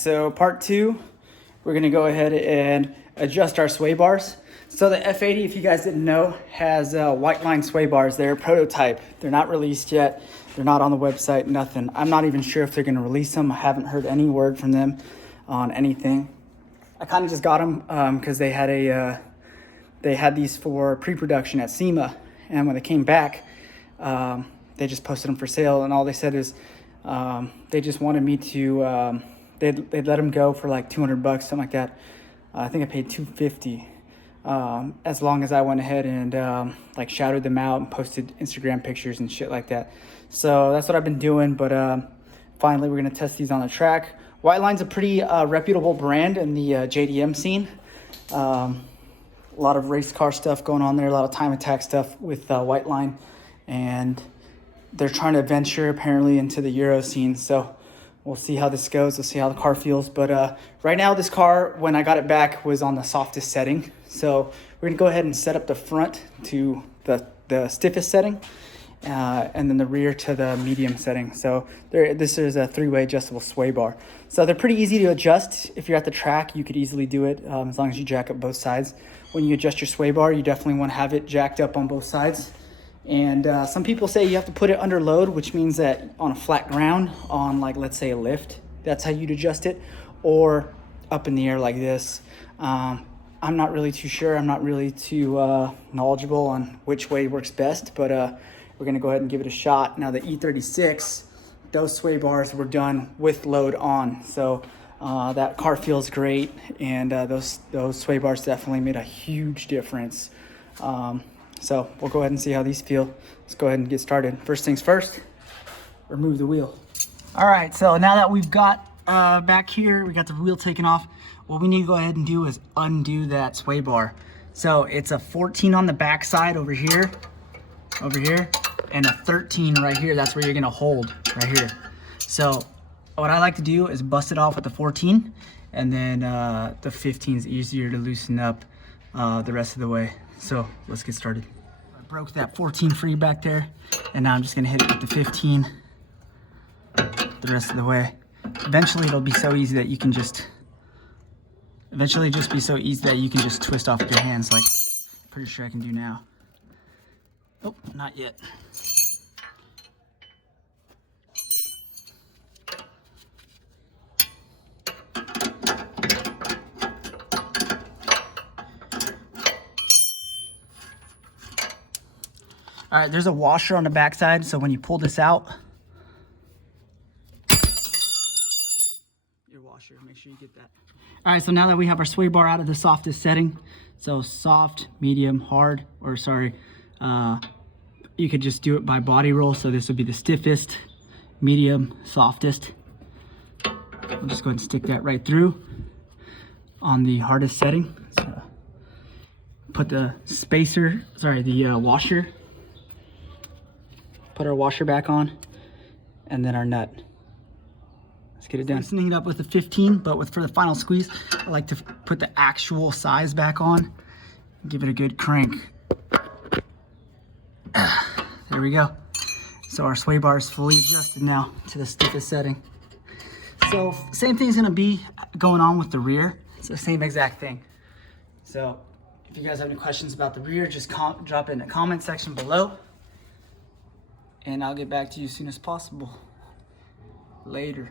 so part 2, we're gonna go ahead and adjust our sway bars. So the F80, if you guys didn't know, has white line sway bars. They're a prototype. They're not released yet. They're not on the website, nothing. I'm not even sure if they're gonna release them. I haven't heard any word from them on anything. I kind of just got them because they had these for pre-production at SEMA, and when they came back, they just posted them for sale, and all they said is they just wanted me to they'd let them go for like $200, something like that. I think I paid $250 as long as I went ahead and like shouted them out and posted Instagram pictures and shit like that. So that's what I've been doing, but finally we're gonna test these on the track. White Line's a pretty reputable brand in the JDM scene. A lot of race car stuff going on there, a lot of time attack stuff with White Line, and they're trying to venture apparently into the Euro scene. So we'll see how this goes. We'll see how the car feels. But right now this car, when I got it back, was on the softest setting. So we're gonna go ahead and set up the front to the stiffest setting, and then the rear to the medium setting. So this is a 3-way adjustable sway bar. So they're pretty easy to adjust. If you're at the track, you could easily do it as long as you jack up both sides. When you adjust your sway bar, you definitely want to have it jacked up on both sides. And some people say you have to put it under load, which means that on a flat ground, on like, let's say a lift, that's how you'd adjust it, or up in the air like this. I'm not really too sure. I'm not really too knowledgeable on which way works best, but we're gonna go ahead and give it a shot. Now the E36, those sway bars were done with load on. So that car feels great, and those sway bars definitely made a huge difference. So we'll go ahead and see how these feel. Let's go ahead and get started. First things first, remove the wheel. All right, so now that we've got back here, we got the wheel taken off, what we need to go ahead and do is undo that sway bar. So it's a 14 on the back side over here, and a 13 right here. That's where you're gonna hold, right here. So what I like to do is bust it off with the 14, and then the 15 is easier to loosen up the rest of the way. So let's get started. I broke that 14 free back there, and now I'm just gonna hit it with the 15 the rest of the way. Eventually it'll be so easy that you can just, twist off with your hands, like I'm pretty sure I can do now. Oh, not yet. All right, there's a washer on the backside, so when you pull this out, your washer, make sure you get that. All right, so now that we have our sway bar out of the softest setting, so soft, medium, hard, or sorry, you could just do it by body roll. So this would be the stiffest, medium, softest. I'll just go ahead and stick that right through on the hardest setting. So put the washer. Put our washer back on, and then our nut. Let's get it done. Loosening it up with a 15, but for the final squeeze, I like to put the actual size back on. Give it a good crank. There we go. So our sway bar is fully adjusted now to the stiffest setting. So same thing's gonna be going on with the rear. It's the same exact thing. So if you guys have any questions about the rear, just drop it in the comment section below, and I'll get back to you as soon as possible. Later.